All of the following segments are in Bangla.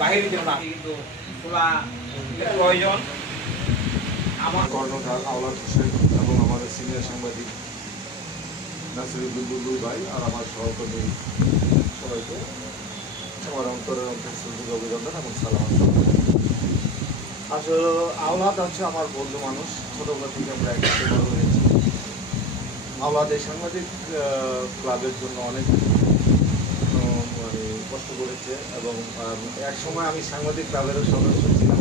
বাহিরে যেন না কিন্তু খোলা প্রয়োজন। আমার কর্ণধার আওলাদ হোসেন এবং আমাদের সিনিয়র সাংবাদিক নাসিরুদ্দিন বুলবুল ভাই আর আমার সহকর্মী সবাইকে আমার অন্তরের অন্তঃস্থল অভিনন্দন এবং সালাম। আসলে আওলাদ হচ্ছে আমার বন্ধু মানুষ, ছোটবেলা থেকে আমরা একসাথে বড় হয়েছি। আওলাদ এই সাংবাদিক ক্লাবের জন্য অনেক মানে কষ্ট করেছে এবং এক সময় আমি সাংবাদিক ক্লাবেরও সদস্য ছিলাম।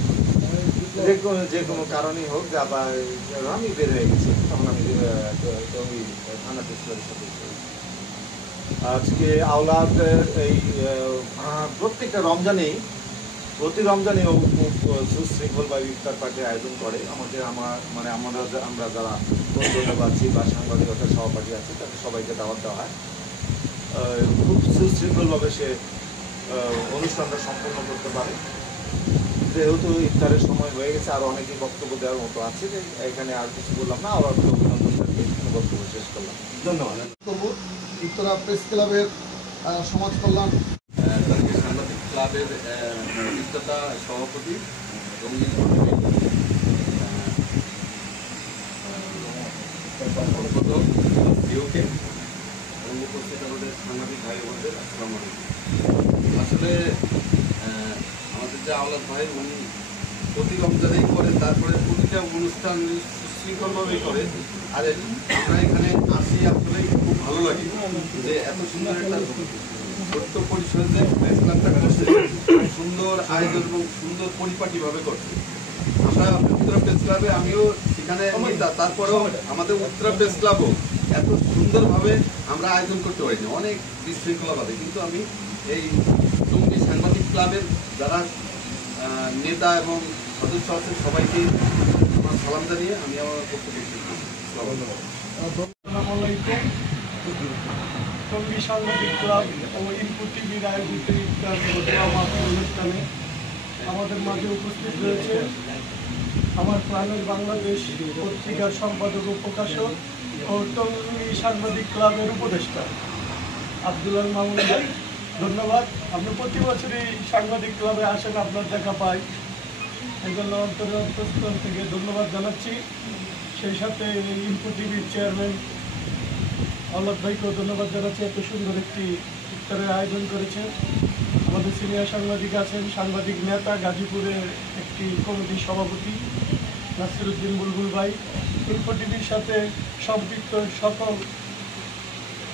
যে কোনো কারণেই হোক আবার আমি বের হয়ে গেছি, তখন আমি থানা প্রেসক্লাবের সদস্য। আজকে আওলাদের এই প্রত্যেকটা রমজানেই প্রতি রমজানে সুশৃঙ্খলভাবে ইফতার পার্টি আয়োজন করে। আমরা যারা বন্ধুরা আছি বা সাংবাদিকতার সহপাঠী আছে তাদের সবাইকে দাওয়াত দেওয়া হয়। খুব সুশৃঙ্খলভাবে সে অনুষ্ঠানটা সম্পন্ন করতে পারে। যেহেতু ইফতারের সময় হয়ে গেছে, আরও অনেকেই বক্তব্য দেওয়ার মতো আছে, যে এখানে আর কিছু বললাম না, আবার অভিনন্দন থাকবে, বক্তব্য শেষ করলাম। ধন্যবাদ। উত্তরা প্রেস ক্লাবের সমাজ কল্যাণ সাংবাদিক ক্লাবের বিক্রেতা সভাপতি রঙিন প্রিয়কে এবং উপস্থিত আমাদের সাংবাদিক ভাই বোনদের আসসালামু আলাইকুম। আসলে আমাদের যে আওলাদ ভাই উনি প্রতি রমজানেই করেন, তারপরে প্রতিটা অনুষ্ঠান সুশৃঙ্খলভাবেই করে। আর আমরা এখানে আসি আসলে খুব ভালো লাগে যে এত সুন্দর একটা ছোট্ট পরিসরে প্রেস ক্লাবটা করছে, সুন্দর আয়োজন এবং সুন্দর পরিপাটিভাবে করছে। আমরা উত্তরা প্রেস ক্লাবে আমিও সেখানে তারপরেও আমাদের উত্তরা প্রেস ক্লাবও এত সুন্দরভাবে আমরা আয়োজন করতে পারিনি, অনেক বিশৃঙ্খলাভাবে। কিন্তু আমি এই টঙ্গী সাংবাদিক ক্লাবের যারা নেতা এবং সদস্য আছেন সবাইকে আমার সালাম জানিয়ে আমি আমার বক্তব্য টঙ্গী সাংবাদিক ক্লাব ও ইনপুট টিভির আয়োজিত ইফতার অনুষ্ঠানে আমাদের মাঝে উপস্থিত রয়েছে আমার প্রাণের বাংলাদেশ পত্রিকার সম্পাদক ও প্রকাশক ও টঙ্গী সাংবাদিক ক্লাবের উপদেষ্টা আব্দুল মামুন ভাই। ধন্যবাদ। আপনি প্রতি বছরই সাংবাদিক ক্লাবে আসেন, আপনার দেখা পাই, এই জন্য অন্তরের অন্তঃস্থল থেকে ধন্যবাদ জানাচ্ছি। সেই সাথে ইনপুট টিভির চেয়ারম্যান আওলাদ ভাইকেও ধন্যবাদ জানাচ্ছি, এত সুন্দর একটি ইফতারের আয়োজন করেছে। আমাদের সিনিয়র সাংবাদিক আছেন, সাংবাদিক নেতা গাজীপুরের একটি কমিটির সভাপতি নাসিরুদ্দিন বুলবুল ভাই, ইনপুট টিভির সাথে সম্পৃক্ত সকল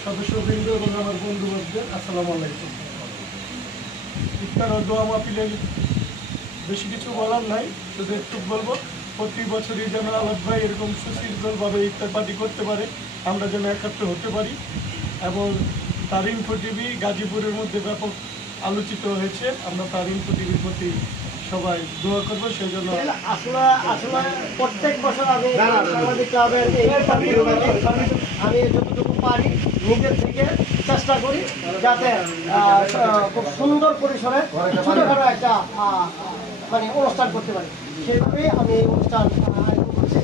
সদস্যবৃন্দ এবং আমার বন্ধুবান্ধবদের আসসালামু আলাইকুম। ইফতার ও দোয়া মাহফিলের বেশি কিছু বলার নাই, শুধু একটু বলবো, প্রতি বছরই যেন আওলাদ ভাই এরকম সুশৃঙ্খলভাবে ইফতার পার্টি করতে পারে, আমরা যেন একত্র হতে পারি। এবং তার ইনফো টিভি গাজীপুরের মধ্যে ব্যাপক আলোচিত হয়েছে, আমরা তার ইনফো টিভির প্রতি সবাই দোয়া করবো। সেই জন্য আসলে প্রত্যেক বছর আমি সাংবাদিক ক্লাবের আমি যতটুকু পারি নিজের থেকে চেষ্টা করি যাতে খুব সুন্দর পরিসরে ছোটোখাটো একটা মানে অনুষ্ঠান করতে পারি, সেইভাবেই আমি এই অনুষ্ঠান আয়োজন করছি।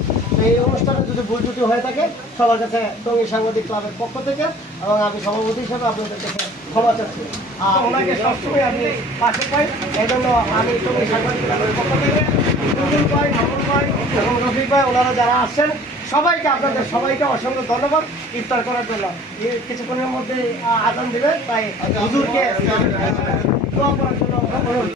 এই অনুষ্ঠানে যদি ভুল ত্রুটি হয়ে থাকে সবার কাছে টঙ্গী সাংবাদিক ক্লাবের পক্ষ থেকে এবং আমি সভাপতি হিসেবে আপনাদের কাছে ক্ষমা চাচ্ছি। আর ওনাকে সবসময় আমি পাশে পাই, এই জন্য আমি টঙ্গী সাংবাদিক ক্লাবের পক্ষ থেকে বুলবুল ভাই, মামুন ভাই এবং রফিক ভাই, ওনারা যারা আসছেন সবাইকে, আপনাদের সবাইকে অসংখ্য ধন্যবাদ ইফতার করার জন্য। কিছুক্ষণের মধ্যে আজান দেবে, তাই হুজুরকে দোয়া করার জন্য অনুরোধ।